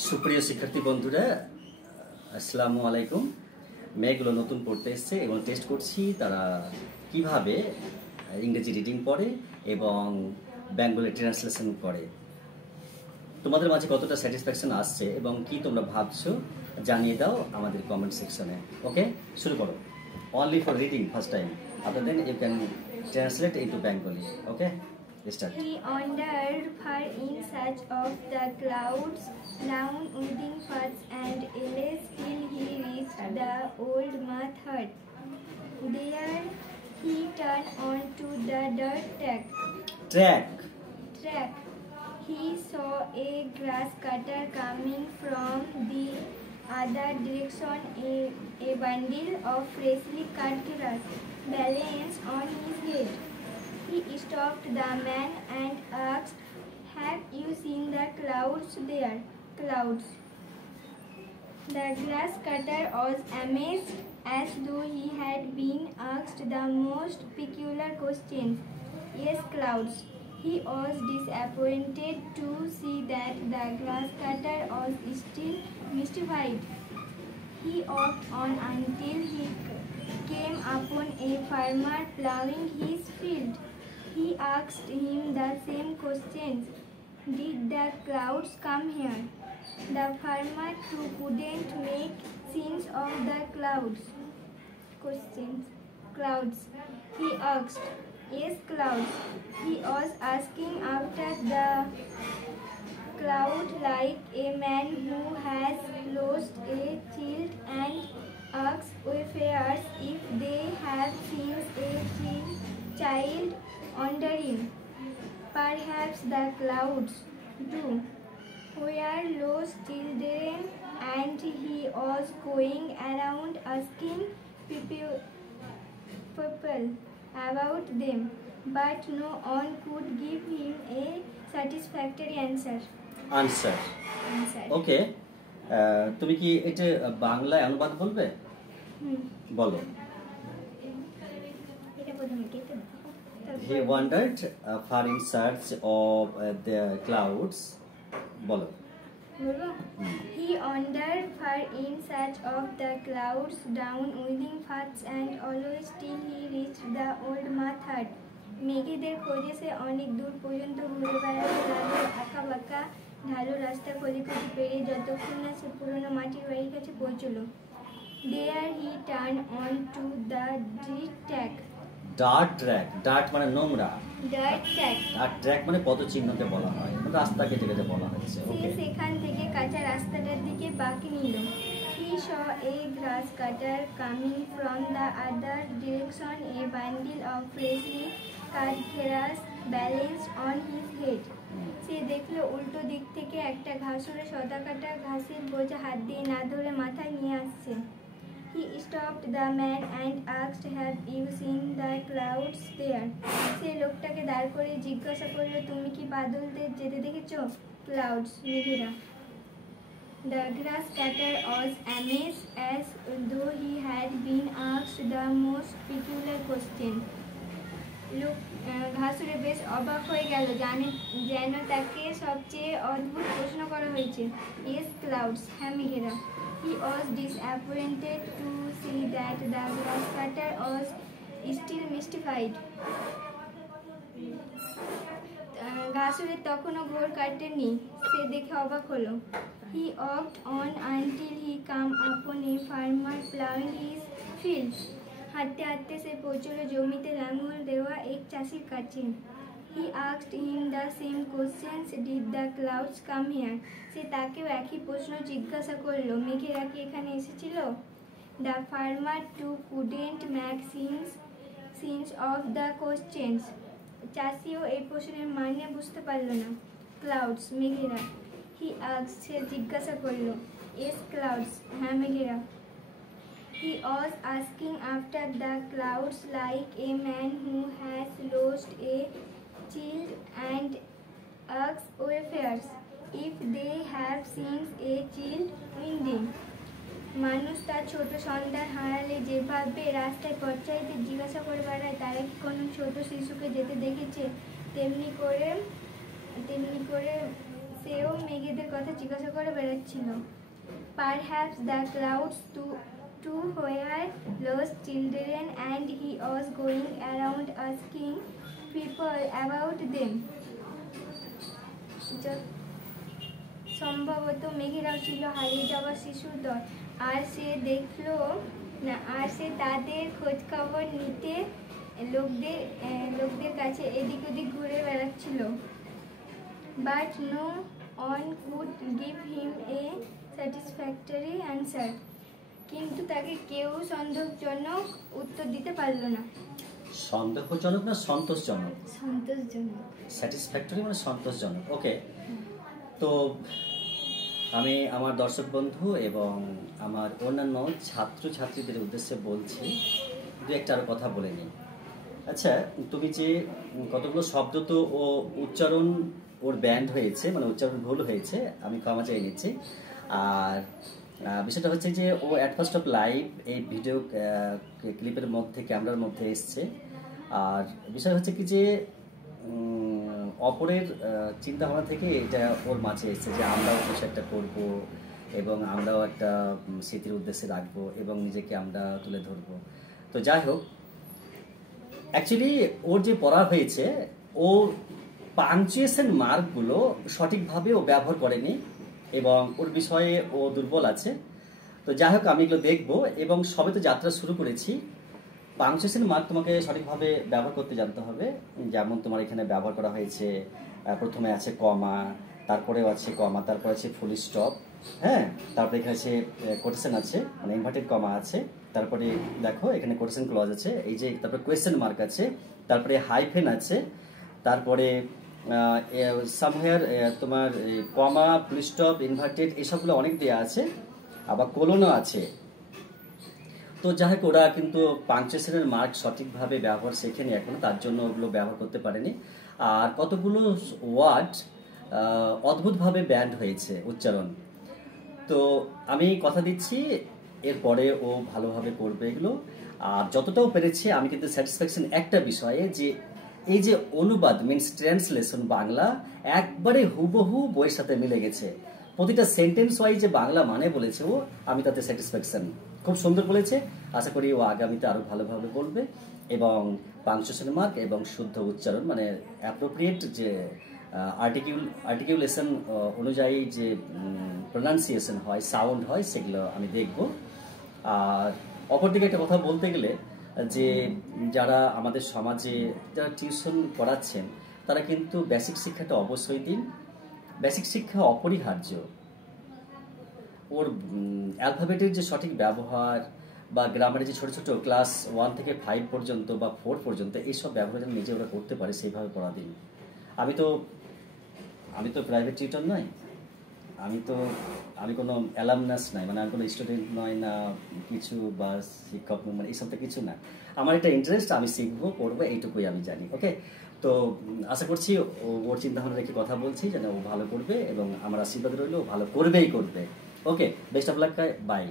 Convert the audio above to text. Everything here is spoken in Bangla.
সুপ্রিয় শিক্ষার্থী বন্ধুরা, আসসালামু আলাইকুম। মেয়েগুলো নতুন পড়তে এসছে এবং টেস্ট করছি তারা কিভাবে ইংরেজি রিডিং পড়ে এবং বেঙ্গলি ট্রান্সলেশন করে। তোমাদের মাঝে কতটা স্যাটিসফ্যাকশন আসছে এবং কি তোমরা ভাবছো জানিয়ে দাও আমাদের কমেন্ট সেকশনে। ওকে, শুরু করো। Only for reading first time, after then you can translate into Bengali. Okay, start. He wandered far in search of the clouds, down within floods and alas till he reached the old mud hut. There he turned on to the dirt track. He saw a grass cutter coming from the other direction, a bundle of freshly cut grass balanced on his head. He stopped the man and asked, "Have you seen the clouds there?" Clouds. The grass cutter was amazed as though he had been asked the most peculiar questions. Yes, clouds. He was disappointed to see that the grass cutter was still mystified. He walked on until he came upon a farmer plowing his field. He asked him the same questions. Did the clouds come here? The farmer too couldn't make sense of the clouds. Clouds. He asked. Yes, clouds. He was asking after the cloud like a man who has lost a child and asks wayfarers if they have seen a child wandering. Perhaps the clouds too were lost children, and he was going around asking people about them, but no one could give him a satisfactory answer. ওকে, তুমি কি এটা বাংলায় অনুবাদ বলবে? বলো। He wandered far in search of the clouds. বলো। He wandered far in search of the clouds, down within floods and always till he reached the old mud hut. মেঘেদের খোঁজে সে অনেক দূর পর্যন্ত ঘুরে বেড়াতে লাগলো, আঁকা বাঁকা ঢালু রাস্তা খোঁজে পেরে যতক্ষণ না সে পুরনো মাটির বাড়ির কাছে পৌঁছল। There he turned on to the dirt track. Dirt মানে নোংরা, ডার্ট ট্র্যাক মানে পদচিহ্নকে বলা হয়, রাস্তাকে যেটাকে বলা হয়েছে। সে সেখান থেকে কাঁচা রাস্তাটার দিকে বাঁক নিল। He saw a grass cutter coming from the other direction, a bundle of freshly cut grass balanced on his head. সে দেখলো উল্টো দিক থেকে একটা ঘাসুরে সদা কাটা ঘাসের বোঝা হাত দিয়ে না ধরে মাথায় নিয়ে আসছে। He stopped the man and asked, "Have you seen the clouds there?" সে লোকটাকে দাঁড় করে জিজ্ঞাসা করলো, তুমি কি বাদলদের যেতে দেখেছো? Clouds, মেঘেরা। The grass cutter was amazed as though he had been asked the most peculiar question. লোক ঘাসুরে বেশ অবাক হয়ে গেল, যেন তাকে সবচেয়ে অদ্ভুত প্রশ্ন করা হয়েছে। Yes, clouds. হ্যাঁ, মেঘেরা। He was disappointed to see that the grass cutter was still mystified. ঘাসুরে তখনও ঘোর কাটেনি, সে দেখে অবাক হলো। He walked on until he came upon a farmer plowing his field. হাঁটতে হাঁটতে সে পৌঁছল জমিতে লাঙল দেওয়া এক চাষির কাছে। He asked him the same questions. Did the clouds come here? সে তাকেও একই প্রশ্ন জিজ্ঞাসা করলো, মেঘেরা কি এখানে এসেছিল? The farmer too couldn't make sense of the questions. চাষিও এই প্রশ্নের মানে বুঝতে পারল না। Clouds, মেঘেরা। He asked, সে জিজ্ঞাসা করলো। Yes, clouds. হ্যাঁ, মেঘেরা। He was asking after the clouds like a man who has lost a child and asks wayfarers if they have seen a child wandering. মানুষ তার ছোট সন্তান হারালে যেভাবে রাস্তায় পথচারীদের জিজ্ঞাসা করে বেড়ায় তারা কি কোনো ছোট শিশুকে যেতে দেখেছে, তেমনি করে সেও মেঘেদের কথা জিজ্ঞাসা করে বেড়াচ্ছিল। Perhaps the clouds too were lost children and he was going around asking people about them. সম্ভবত মেঘেরাও ছিল হারিয়ে যাওয়া শিশুর দল, আর সে তাদের খোঁজ খবর নিতে লোকদের কাছে এদিক ওদিক ঘুরে বেড়াচ্ছিল। But no one could give him a satisfactory answer. কিন্তু তাকে কেউ সন্তোষজনক উত্তর দিতে পারল না। সন্দেহজনক না সন্তোষজনক? সন্তোষজনক। স্যাটিসফ্যাক্টরি মানে সন্তোষজনক। ওকে, তো আমি আমার দর্শক বন্ধু এবং আমার অন্যান্য ছাত্রছাত্রীদের উদ্দেশ্যে বলছি, দু একটা আরও কথা বলে নিই। আচ্ছা, তুমি যে কতগুলো শব্দ তো ও উচ্চারণ ওর ব্যান্ড হয়েছে, মানে উচ্চারণ ভুল হয়েছে, আমি ক্ষমা চেয়ে নিচ্ছি। আর বিষয়টা হচ্ছে যে ও অ্যাট ফার্স্ট অফ লাইভ এই ভিডিও ক্লিপের মধ্যে, ক্যামেরার মধ্যে এসছে। আর বিষয় হচ্ছে কি যে অপরের চিন্তা ভাবনা থেকে এটা ওর মাঝে এসছে যে আমরাও কিছু একটা করবো এবং আমরাও একটা স্মৃতির উদ্দেশ্যে রাখবো এবং নিজেকে আমরা তুলে ধরবো। তো যাই হোক, অ্যাকচুয়ালি ওর যে পড়া হয়েছে, ও পাঞ্চুয়েশন মার্কগুলো সঠিকভাবে ও ব্যবহার করেনি এবং ওর বিষয়ে ও দুর্বল আছে। তো যাই হোক, আমি এগুলো দেখবো এবং সবে তো যাত্রা শুরু করেছি। পাংচুয়েশন মার্ক তোমাকে সঠিকভাবে ব্যবহার করতে জানতে হবে। যেমন তোমার এখানে ব্যবহার করা হয়েছে, প্রথমে আছে কমা, তারপরেও আছে কমা, তারপরে আছে ফুল স্টপ, হ্যাঁ, তারপরে এখানে আছে কোটেশন আছে, মানে ইনভার্টেড কমা আছে, তারপরে দেখো এখানে কোটেশন ক্লজ আছে, এই যে তারপরে কোয়েশ্চেন মার্ক আছে, তারপরে হাইফেন আছে, তারপরে সামহেয়ার তোমার কমা, ফুল স্টপ, ইনভার্টেড এইসবগুলো অনেক দেওয়া আছে, আবার কোলনও আছে। তো যাই হোক, ওরা কিন্তু পাংচুয়েশনের মার্ক সঠিকভাবে ব্যবহার শেখেনি এখনো, তার জন্য ওগুলো ব্যবহার করতে পারেনি। আর কতগুলো ওয়ার্ড অদ্ভুতভাবে ব্যান্ড হয়েছে উচ্চারণ। তো আমি কথা দিচ্ছি এরপরে ও ভালোভাবে করবে এগুলো। আর যতটাও পেরেছে আমি কিন্তু স্যাটিসফ্যাকশন একটা বিষয়ে, যে এই যে অনুবাদ মিনস ট্রান্সলেশন বাংলা একবারে হুবহু বইয়ের সাথে মিলে গেছে। প্রতিটা সেন্টেন্স ওয়াইজ যে বাংলা মানে বলেছে ও, আমি তাতে স্যাটিসফ্যাকশন। খুব সুন্দর বলেছে, আশা করি ও আগামীতে আরো ভালোভাবে বলবে এবং পাংচুয়েশন মার্ক এবং শুদ্ধ উচ্চারণ, মানে অ্যাপ্রোপ্রিয়েট যে আর্টিকুলেশন অনুযায়ী যে প্রোনাউন্সিয়েশন হয়, সাউন্ড হয়, সেগুলো আমি দেখব। আর অপরদিকে একটা কথা বলতে গেলে, যে যারা আমাদের সমাজে যারা টিউশন পড়াচ্ছেন, তারা কিন্তু বেসিক শিক্ষাটা অবশ্যই দিন। বেসিক শিক্ষা অপরিহার্য। ওর অ্যালফাবেটের যে সঠিক ব্যবহার বা গ্রামারের যে ছোট ছোট ক্লাস 1 থেকে 5 পর্যন্ত বা 4 পর্যন্ত এইসব ব্যবহার যেন নিজে ওরা করতে পারে, সেইভাবে পড়া দিন। আমি তো প্রাইভেট টিউটর নয়, আমি কোনো অ্যালামনাস নাই, মানে আমি কোনো স্টুডেন্ট নয় না কিছু, বা শিক্ষক, মানে এইসব তো কিছু না। আমার একটা ইন্টারেস্ট, আমি শিখবো, পড়বো, এইটুকুই আমি জানি। ওকে, তো আশা করছি ওর চিন্তাভাবনা রেখে কথা বলছি যেন ও ভালো করবে এবং আমার আশীর্বাদ রইল, ও ভালো করবেই করবে। ওকে, বেস্ট অফ লাক, বাই।